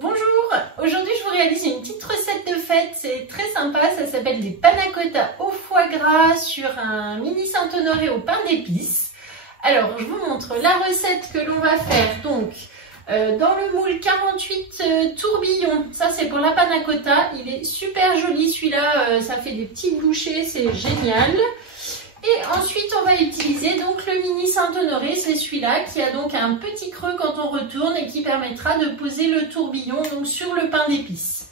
Bonjour, aujourd'hui je vous réalise une petite recette de fête, c'est très sympa, ça s'appelle des panna cotta au foie gras sur un mini Saint-Honoré au pain d'épices. Alors je vous montre la recette que l'on va faire donc dans le moule 48 tourbillons, ça c'est pour la panna cotta, il est super joli celui-là, ça fait des petites bouchées, c'est génial. Et ensuite, on va utiliser donc le mini Saint-Honoré, c'est celui-là qui a donc un petit creux quand on retourne et qui permettra de poser le tourbillon donc sur le pain d'épices.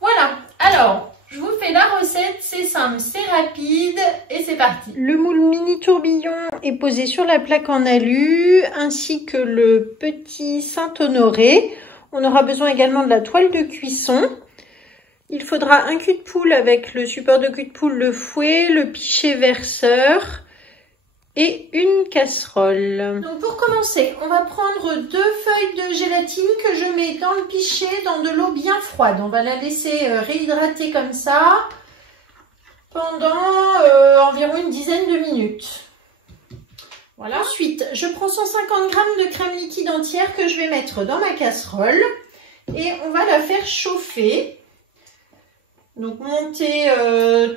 Voilà, alors je vous fais la recette, c'est simple, c'est rapide et c'est parti. Le moule mini tourbillon est posé sur la plaque en alu ainsi que le petit Saint-Honoré. On aura besoin également de la toile de cuisson. Il faudra un cul de poule avec le support de cul de poule, le fouet, le pichet verseur et une casserole. Donc pour commencer, on va prendre 2 feuilles de gélatine que je mets dans le pichet dans de l'eau bien froide. On va la laisser réhydrater comme ça pendant environ une dizaine de minutes. Voilà. Ensuite, je prends 150 g de crème liquide entière que je vais mettre dans ma casserole et on va la faire chauffer. Donc montez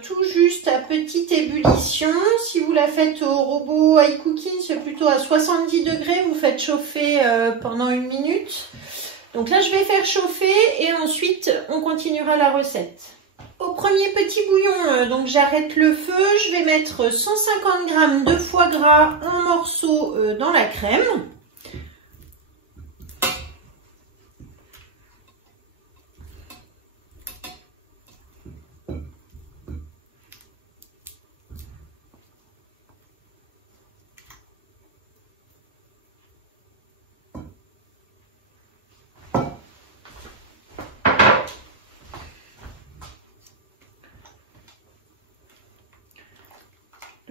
tout juste à petite ébullition. Si vous la faites au robot high cooking, c'est plutôt à 70 degrés. Vous faites chauffer pendant 1 minute. Donc là, je vais faire chauffer et ensuite, on continuera la recette. Au premier petit bouillon, donc j'arrête le feu. Je vais mettre 150 g de foie gras en morceaux dans la crème.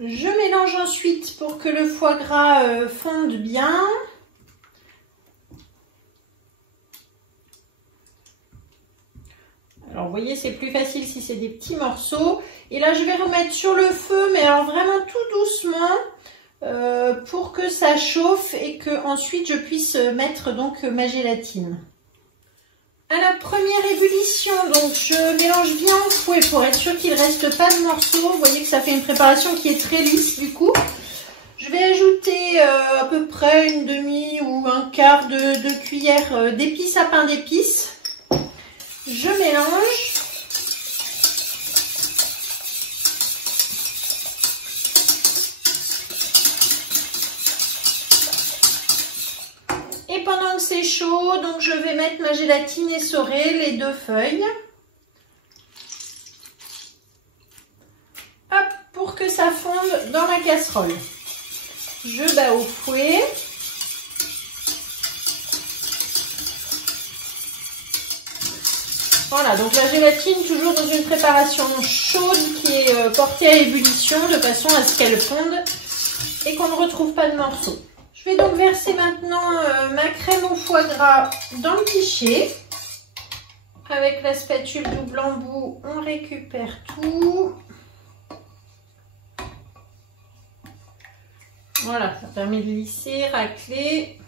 Je mélange ensuite pour que le foie gras fonde bien. Alors vous voyez, c'est plus facile si c'est des petits morceaux. Et là je vais remettre sur le feu, mais alors vraiment tout doucement pour que ça chauffe et que ensuite je puisse mettre donc ma gélatine. À la première ébullition, donc je mélange bien au fouet pour être sûr qu'il ne reste pas de morceaux. Vous voyez que ça fait une préparation qui est très lisse du coup. Je vais ajouter à peu près une demi ou un quart de cuillère d'épices à pain d'épices. Je mélange. Et pendant que c'est chaud, donc je vais mettre ma gélatine essorée, les 2 feuilles. Hop, pour que ça fonde dans la casserole. Je bats au fouet. Voilà, donc la gélatine toujours dans une préparation chaude qui est portée à ébullition de façon à ce qu'elle fonde et qu'on ne retrouve pas de morceaux. Je vais donc verser maintenant ma crème au foie gras dans le pichet. Avec la spatule double embout, on récupère tout. Voilà, ça permet de lisser, racler.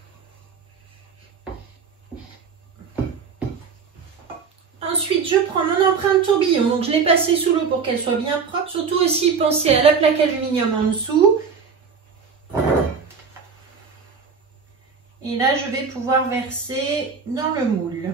Ensuite, je prends mon empreinte tourbillon. Donc, je l'ai passée sous l'eau pour qu'elle soit bien propre. Surtout aussi, pensez à la plaque aluminium en dessous. Et là, je vais pouvoir verser dans le moule.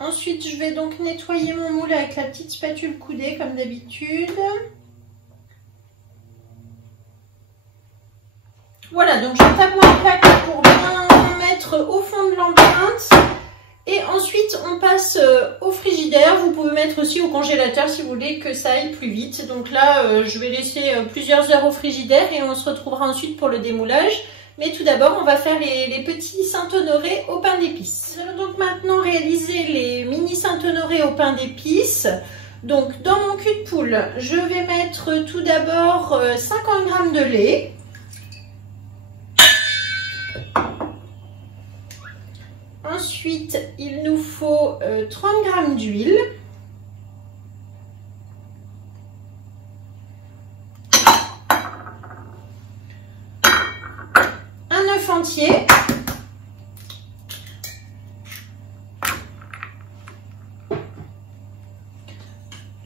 Ensuite, je vais donc nettoyer mon moule avec la petite spatule coudée comme d'habitude. Voilà, donc je tape ma plaque pour bien mettre au fond de l'empreinte. Et ensuite, on passe au frigidaire. Vous pouvez mettre aussi au congélateur si vous voulez que ça aille plus vite. Donc là, je vais laisser plusieurs heures au frigidaire et on se retrouvera ensuite pour le démoulage. Mais tout d'abord, on va faire les petits Saint-Honoré au pain d'épices. Nous allons donc maintenant réaliser les mini Saint-Honoré au pain d'épices. Donc dans mon cul de poule, je vais mettre tout d'abord 50 g de lait. Ensuite, il nous faut 30 g d'huile. Un œuf entier.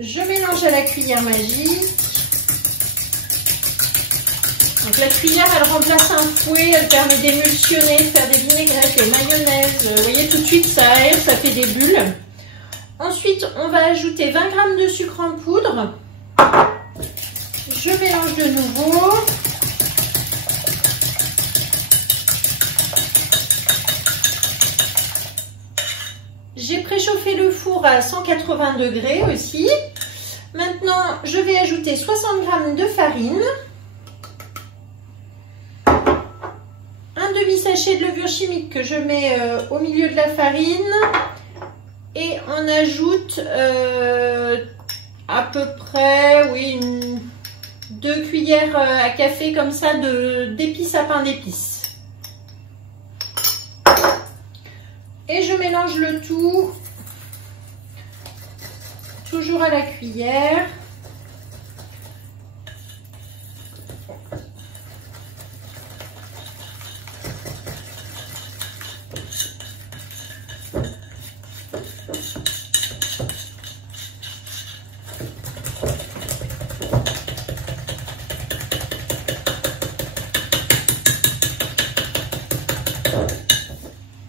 Je mélange à la cuillère magique. Donc la cuillère, elle remplace un fouet, elle permet d'émulsionner, de faire des vinaigrettes, des mayonnaises. Vous voyez, tout de suite, ça aère, ça fait des bulles. Ensuite, on va ajouter 20 g de sucre en poudre. Je mélange de nouveau. J'ai préchauffé le four à 180 degrés aussi. Maintenant, je vais ajouter 60 g de farine. Un demi-sachet de levure chimique que je mets au milieu de la farine. Et on ajoute à peu près, oui, 2 cuillères à café comme ça d'épices à pain d'épices. Et je mélange le tout, toujours à la cuillère.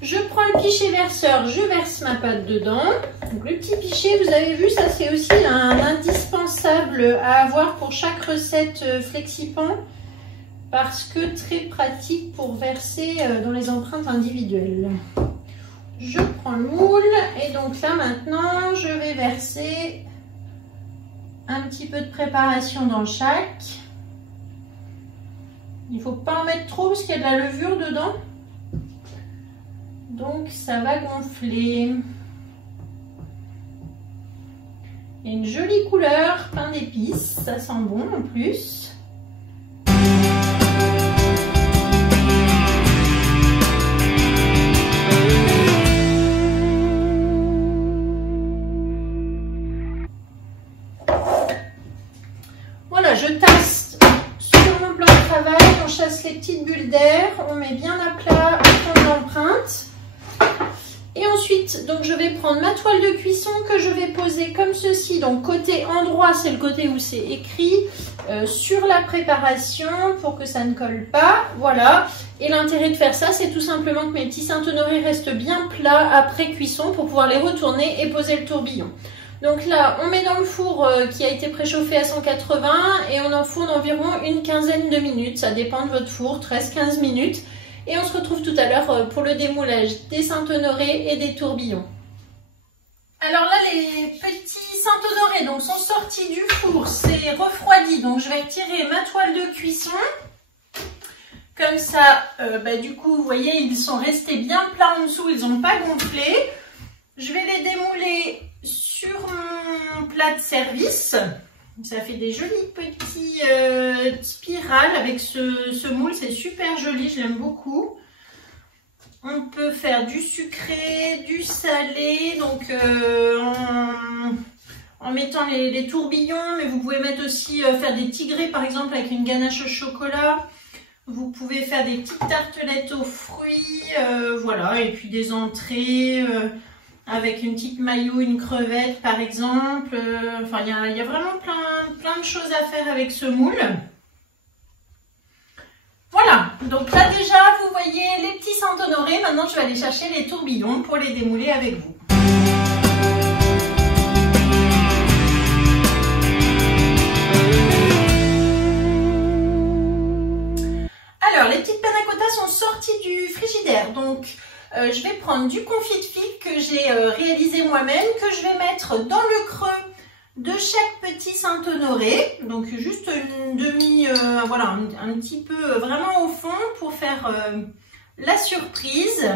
Je prends le pichet verseur, je verse ma pâte dedans. Donc le petit pichet, vous avez vu, ça c'est aussi un indispensable à avoir pour chaque recette FlexiPan parce que très pratique pour verser dans les empreintes individuelles. Je prends le moule et donc là maintenant je vais verser un petit peu de préparation dans chaque. Il ne faut pas en mettre trop parce qu'il y a de la levure dedans. Donc ça va gonfler. Il y a une jolie couleur, pain d'épices, ça sent bon en plus. Voilà, je tasse sur mon plan de travail, on chasse les petites bulles d'air, on met bien à plat au fond de l'empreinte. Et ensuite, donc je vais prendre ma toile de cuisson que je vais poser comme ceci. Donc côté endroit, c'est le côté où c'est écrit sur la préparation pour que ça ne colle pas. Voilà. Et l'intérêt de faire ça, c'est tout simplement que mes petits Saint-Honoré restent bien plats après cuisson pour pouvoir les retourner et poser le tourbillon. Donc là, on met dans le four qui a été préchauffé à 180 et on enfourne environ une quinzaine de minutes. Ça dépend de votre four, 13-15 minutes. Et on se retrouve tout à l'heure pour le démoulage des Saint-Honoré et des tourbillons. Alors là, les petits Saint-Honoré donc sont sortis du four, c'est refroidi. Donc je vais retirer ma toile de cuisson. Comme ça, du coup, vous voyez, ils sont restés bien plats en dessous, ils n'ont pas gonflé. Je vais les démouler sur mon plat de service. Ça fait des jolis petits spirales avec ce moule, c'est super joli, je l'aime beaucoup. On peut faire du sucré, du salé, donc en mettant les tourbillons, mais vous pouvez mettre aussi faire des tigrés par exemple avec une ganache au chocolat. Vous pouvez faire des petites tartelettes aux fruits, voilà, et puis des entrées avec une petite maillot, une crevette par exemple. Enfin, il y a vraiment plein de choses à faire avec ce moule. Voilà, donc là déjà, vous voyez les petits Saint-Honoré. Maintenant, je vais aller chercher les tourbillons pour les démouler avec vous. Alors, les petites panna cotta sont sorties du frigidaire. Donc, je vais prendre du confit de figue que j'ai réalisé moi-même, que je vais mettre dans le creux de chaque petit Saint-Honoré. Donc, juste une demi, voilà, un petit peu vraiment au fond pour faire la surprise.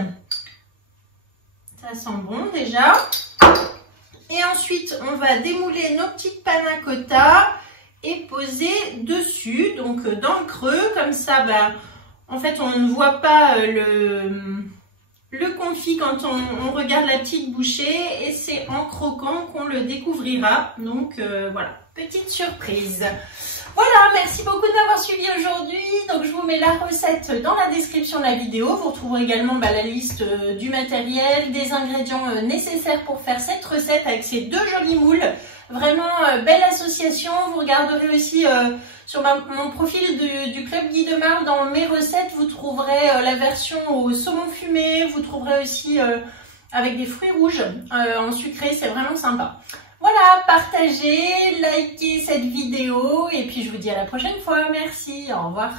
Ça sent bon déjà. Et ensuite, on va démouler nos petites panna cotta et poser dessus, donc dans le creux, comme ça, en fait, on ne voit pas le confit quand on regarde la petite bouchée, et c'est en croquant qu'on le découvrira. Donc voilà, petite surprise. Voilà, merci beaucoup de m'avoir suivi aujourd'hui. Donc je vous mets la recette dans la description de la vidéo. Vous retrouverez également la liste du matériel, des ingrédients nécessaires pour faire cette recette avec ces deux jolis moules. Vraiment belle association. Vous regarderez aussi sur mon profil du Club Guy de Marle, dans mes recettes, vous trouverez la version au saumon fumé. Vous trouverez aussi avec des fruits rouges en sucré, c'est vraiment sympa. Voilà, partagez, likez cette vidéo et puis je vous dis à la prochaine fois. Merci, au revoir.